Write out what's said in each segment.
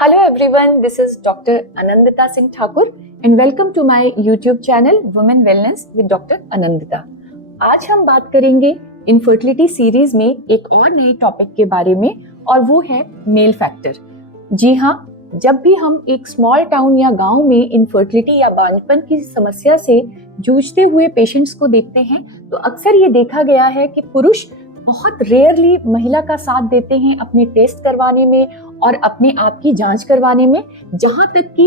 Hello everyone, this is Dr. Anandita Singh Thakur and welcome to my YouTube channel Women Wellness with Dr. Anandita। आज हम बात करेंगे infertility series में एक और नए टॉपिक के बारे में और वो है मेल फैक्टर। जी हाँ, जब भी हम एक स्मॉल टाउन या गांव में इनफर्टिलिटी या बांझपन की समस्या से जूझते हुए पेशेंट्स को देखते हैं तो अक्सर ये देखा गया है कि पुरुष बहुत रेयरली महिला का साथ देते हैं अपने टेस्ट करवाने में और अपने आप की जांच करवाने में, जहां तक कि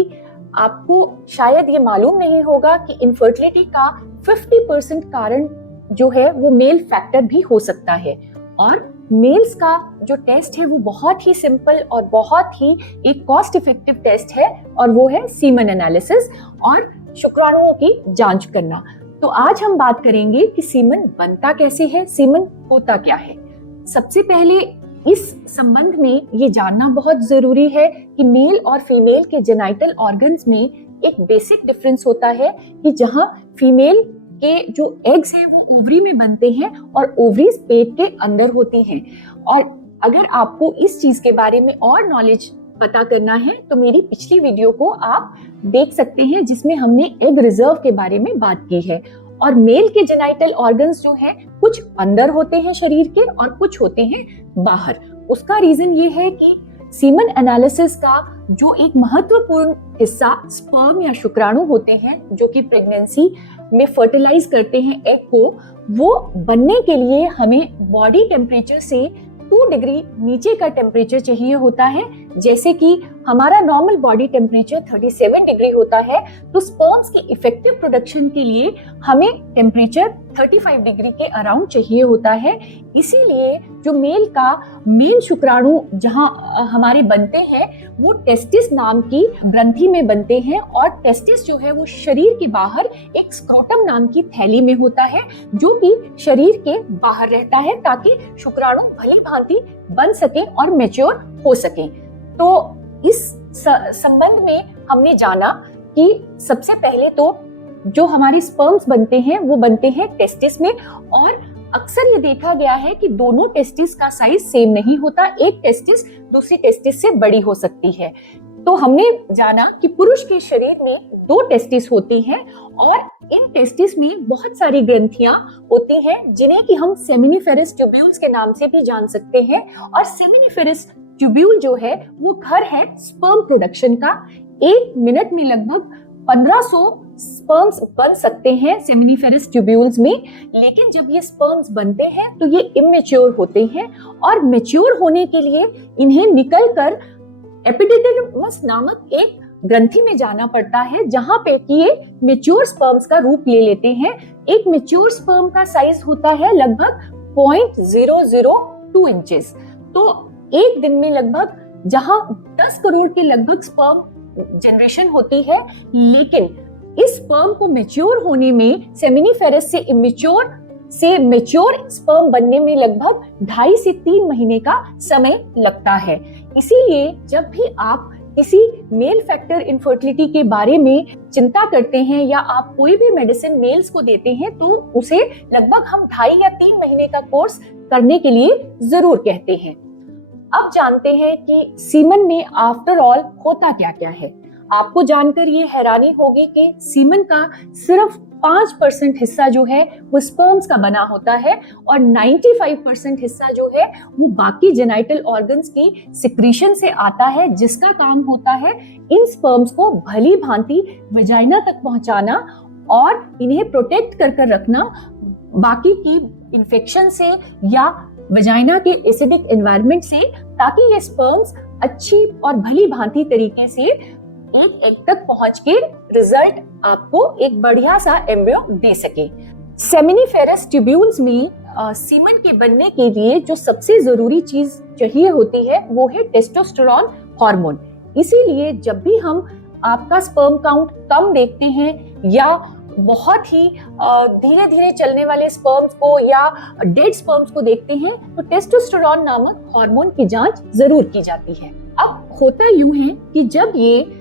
आपको शायद ये मालूम नहीं होगा कि इनफर्टिलिटी का 50% कारण जो है वो मेल फैक्टर भी हो सकता है। और मेल्स का जो टेस्ट है वो बहुत ही सिंपल और बहुत ही एक कॉस्ट इफेक्टिव टेस्ट है और वो है सीमन एनालिसिस और शुक्राणुओं की जांच करना। तो आज हम बात करेंगे कि सीमन बनता कैसे है, सीमन होता क्या है। सबसे पहले इस संबंध में ये जानना बहुत जरूरी है कि मेल और फीमेल के जेनाइटल ऑर्गन्स में एक बेसिक डिफरेंस होता है कि जहां फीमेल के जो एग्स हैं वो ओवरी में बनते हैं और ओवरीज पेट के अंदर होती हैं। और अगर आपको इस चीज के बारे में और नॉलेज पता करना है तो मेरी पिछली वीडियो को आप देख सकते हैं जिसमें हमने एग रिजर्व के बारे में बात की है। और मेल के जेनाइटल ऑर्गन्स जो है कुछ अंदर होते हैं शरीर के और कुछ होते हैं बाहर। उसका रीजन ये है कि सीमन एनालिसिस का जो एक महत्वपूर्ण हिस्सा स्पर्म या शुक्राणु होते हैं जो कि प्रेगनेंसी में फर्टिलाइज करते हैं एग को, वो बनने के लिए हमें बॉडी टेम्परेचर से 2 डिग्री नीचे का टेम्परेचर चाहिए होता है। जैसे कि हमारा नॉर्मल बॉडी टेम्परेचर 37 डिग्री होता है तो स्पर्म्स के इफेक्टिव प्रोडक्शन के लिए हमें टेम्परेचर 35 डिग्री के अराउंड चाहिए होता है। इसीलिए जो मेल का मेन शुक्राणु जहां हमारे बनते हैं वो टेस्टिस नाम की ग्रंथि में बनते हैं और टेस्टिस जो है वो शरीर के बाहर एक स्क्रोटम नाम की थैली में होता है जो कि शरीर के बाहर रहता है ताकि शुक्राणु भली भांति बन सके और मैच्योर हो सके। तो इस संबंध में हमने जाना कि सबसे पहले तो जो हमारे स्पर्म्स बनते हैं वो बनते हैं टेस्टिस में और अक्सर ये देखा गया है कि दोनों टेस्टिस का साइज सेम नहीं होता, एक टेस्टिस दूसरी टेस्टिस से बड़ी हो सकती है। तो हमने जाना कि पुरुष के शरीर में 2 टेस्टिस होती हैं और इन टेस्टिस में बहुत सारी ग्रंथियां होती हैं जिन्हें कि हम सेमिनिफेरस ट्यूब्यूल्स के नाम से भी जान सकते हैं। और सेमिनिफेरस ट्यूब्यूल जो है वो घर है स्पर्म प्रोडक्शन का। 1 मिनट में लगभग 1500 स्पर्म्स बन सकते हैं सेमिनिफेरस ट्यूब्यूल्स में, लेकिन जब ये स्पर्म्स बनते हैं तो ये इमेच्योर होते हैं और मैच्योर होने के लिए इन्हें निकलकर एपिडिडिडमस नामक एक ग्रंथि में जाना पड़ता है जहां पे कि ये मैच्योर स्पर्म्स का रूप ले लेते हैं। एक मैच्योर स्पर्म का साइज होता है लगभग 0.002 इंचेस। तो एक दिन में लगभग जहां 10 करोड़ के लगभग स्पर्म जनरेशन होती है, लेकिन इस स्पर्म को मैच्योर होने में सेमिनिफेरस से इमेच्योर से मैच्योर स्पर्म बनने में लगभग 2.5 से 3 महीने का समय लगता है। इसीलिए जब भी आप किसी मेल फैक्टर इनफर्टिलिटी के बारे में चिंता करते हैं या आप कोई भी मेडिसिन मेल्स को देते हैं तो उसे लगभग हम 2.5 या 3 महीने का कोर्स करने के लिए जरूर कहते हैं। अब जानते हैं कि सीमन में आफ्टर ऑल होता क्या क्या है। आपको जानकर ये हैरानी होगी कि सीमन का सिर्फ 5% हिस्सा जो है वो स्पर्म्स का बना होता है और 95% हिस्सा जो है वो बाकी जेनाइटल ऑर्गन्स की सिक्रीशन से आता है, जिसका काम होता है इन स्पर्म्स को भली भांति वजाइना तक पहुंचाना और इन्हें प्रोटेक्ट कर रखना बाकी की इन्फेक्शन से या वजाइना के एसिडिक एनवायरनमेंट से, ताकि ये स्पर्म्स अच्छी और भली भांति तरीके से एक एग तक पहुंच के रिजल्ट आपको एक बढ़िया सा एम्ब्रियो दे सके। सेमिनिफेरस ट्यूब्यूल्स में सीमन के बनने के लिए जो सबसे जरूरी चीज चाहिए होती है वो है टेस्टोस्टेरोन हार्मोन। इसीलिए जब भी हम आपका स्पर्म काउंट कम देखते हैं या बहुत ही धीरे धीरे चलने वाले स्पर्म्स को या डेड स्पर्म्स को देखते हैं तो टेस्टोस्टेरोन नामक हार्मोन की जांच जरूर की जाती है। अब होता यूं है कि जब ये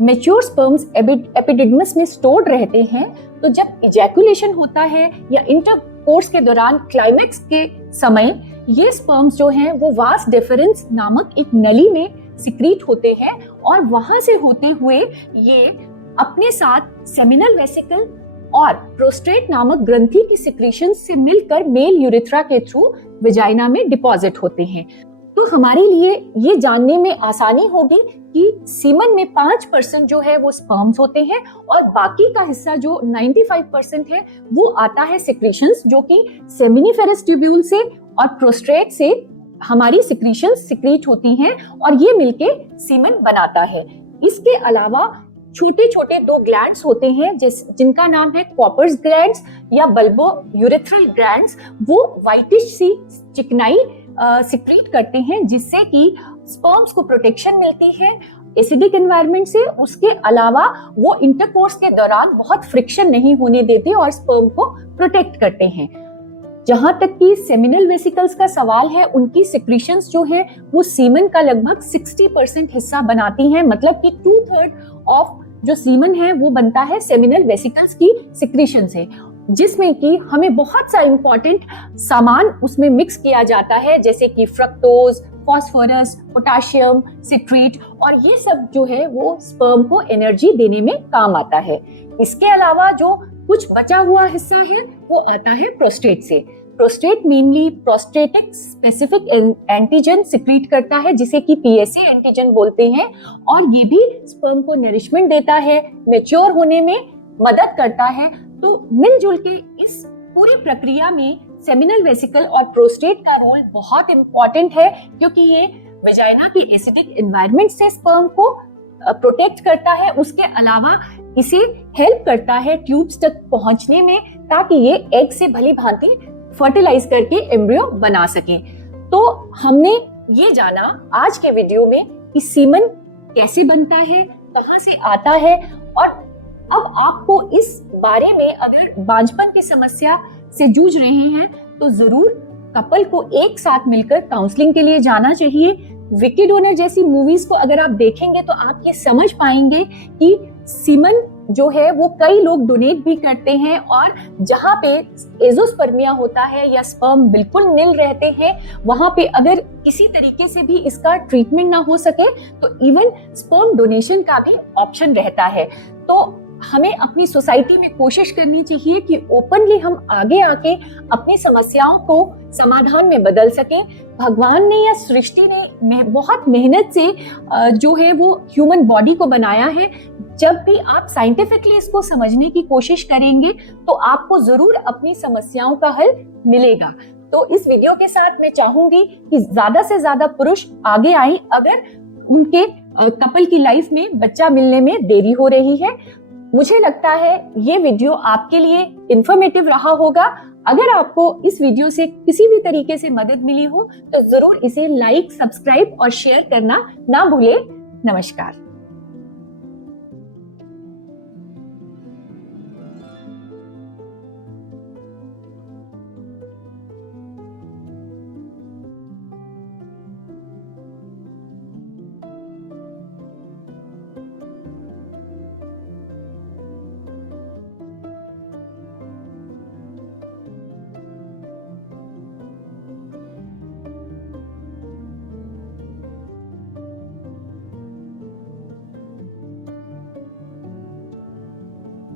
मैच्योर स्पर्म्स एपिडिडमस में स्टोर्ड रहते हैं तो जब इजैकुलेशन होता है या इंटरकोर्स के दौरान क्लाइमेक्स के समय ये स्पर्म्स जो हैं वो वास डेफरेंस नामक एक नली में सिक्रीट होते हैं और वहां से होते हुए ये अपने साथ सेमिनल वेसिकल और प्रोस्टेट नामक ग्रंथि की सिक्रीशन से मिलकर मेल यूरेथ्रा के थ्रू वेजाइना में डिपॉजिट होते हैं। तो हमारे लिए ये जानने में आसानी होगी कि सीमन में 5% जो है वो स्पर्म्स होते हैं और बाकी का हिस्सा जो 95% है वो आता है सिक्रीशंस, जो कि सेमिनिफेरस ट्यूब्यूल से और प्रोस्टेट से हमारी सिक्रीशंस सिक्रीट होती हैं और ये मिलके सीमन बनाता है। इसके अलावा छोटे छोटे 2 ग्लैंड्स होते हैं जिनका नाम है कॉपर्स ग्लैंड्स या बल्बो यूरेथ्रल ग्लैंड्स। वो व्हाइटिश सी चिकनाई सिक्रीट करते हैं जिससे कि स्पर्म्स को प्रोटेक्शन मिलती है एसिडिक एनवायरनमेंट से। उसके अलावा वो इंटरकोर्स के दौरान बहुत फ्रिक्शन नहीं होने देते और स्पर्म को प्रोटेक्ट करते हैं। जहां तक कि सेमिनल वेसिकल्स का सवाल है, उनकी सिक्रीशंस जो है वो सीमन का लगभग 60% हिस्सा बनाती हैं, मतलब कि 2/3 ऑफ जो सीमन है वो बनता है सेमिनल वेसिकल्स की सिक्रीशन से, जिसमें कि हमें बहुत सा इंपॉर्टेंट सामान उसमें मिक्स किया जाता है जैसे कि फ्रक्टोज, फॉस्फोरस, पोटाशियम, सिट्रेट, और ये सब जो है वो स्पर्म को एनर्जी देने में काम आता है। इसके अलावा जो कुछ बचा हुआ हिस्सा है वो आता है प्रोस्टेट से। Prostate mainly prostatic specific antigen secrete करता है जिसे कि पीएसए एंटीजन बोलते हैं, और ये भी स्पर्म को नरिशमेंट देता है, मैच्योर होने में मदद करता है। तो मिलजुल के इस पूरी प्रक्रिया में सेमिनल वेसिकल और प्रोस्टेट का रोल बहुत इंपॉर्टेंट है, क्योंकि ये वेजाइना की एसिडिक एनवायरनमेंट से स्पर्म को प्रोटेक्ट करता है। उसके अलावा इसे हेल्प करता है ट्यूब्स तक पहुंचने में, ताकि ये एग से भली भांति फर्टिलाइज करके एम्ब्रियो बना सके। तो हमने ये जाना आज के वीडियो में कि सीमन कैसे बनता है, कहां से आता है, और अब आपको इस बारे में अगर बांझपन की समस्या से जूझ रहे हैं तो जरूर कपल को एक साथ मिलकर काउंसलिंग के लिए जाना चाहिए। विकी डोनर जैसी मूवीज को अगर आप देखेंगे तो आप ये समझ पाएंगे कि सीमन जो है वो कई लोग डोनेट भी करते हैं, और जहाँ पे एजोस्पर्मिया होता है या स्पर्म बिल्कुल नील रहते हैं, वहां पे अगर किसी तरीके से भी इसका ट्रीटमेंट ना हो सके तो इवन स्पर्म डोनेशन का भी ऑप्शन रहता है। तो हमें अपनी सोसाइटी में कोशिश करनी चाहिए कि ओपनली हम आगे आके अपनी समस्याओं को समाधान में बदल सकें। भगवान ने या सृष्टि ने बहुत मेहनत से जो है वो ह्यूमन बॉडी को बनाया है। जब भी आप साइंटिफिकली इसको समझने की कोशिश करेंगे तो आपको जरूर अपनी समस्याओं का हल मिलेगा। तो इस वीडियो के साथ मैं चाहूंगी कि ज्यादा से ज्यादा पुरुष आगे आएं अगर उनके कपल की लाइफ में बच्चा मिलने में देरी हो रही है। मुझे लगता है ये वीडियो आपके लिए इंफॉर्मेटिव रहा होगा। अगर आपको इस वीडियो से किसी भी तरीके से मदद मिली हो तो जरूर इसे लाइक, सब्सक्राइब और शेयर करना ना भूलें। नमस्कार।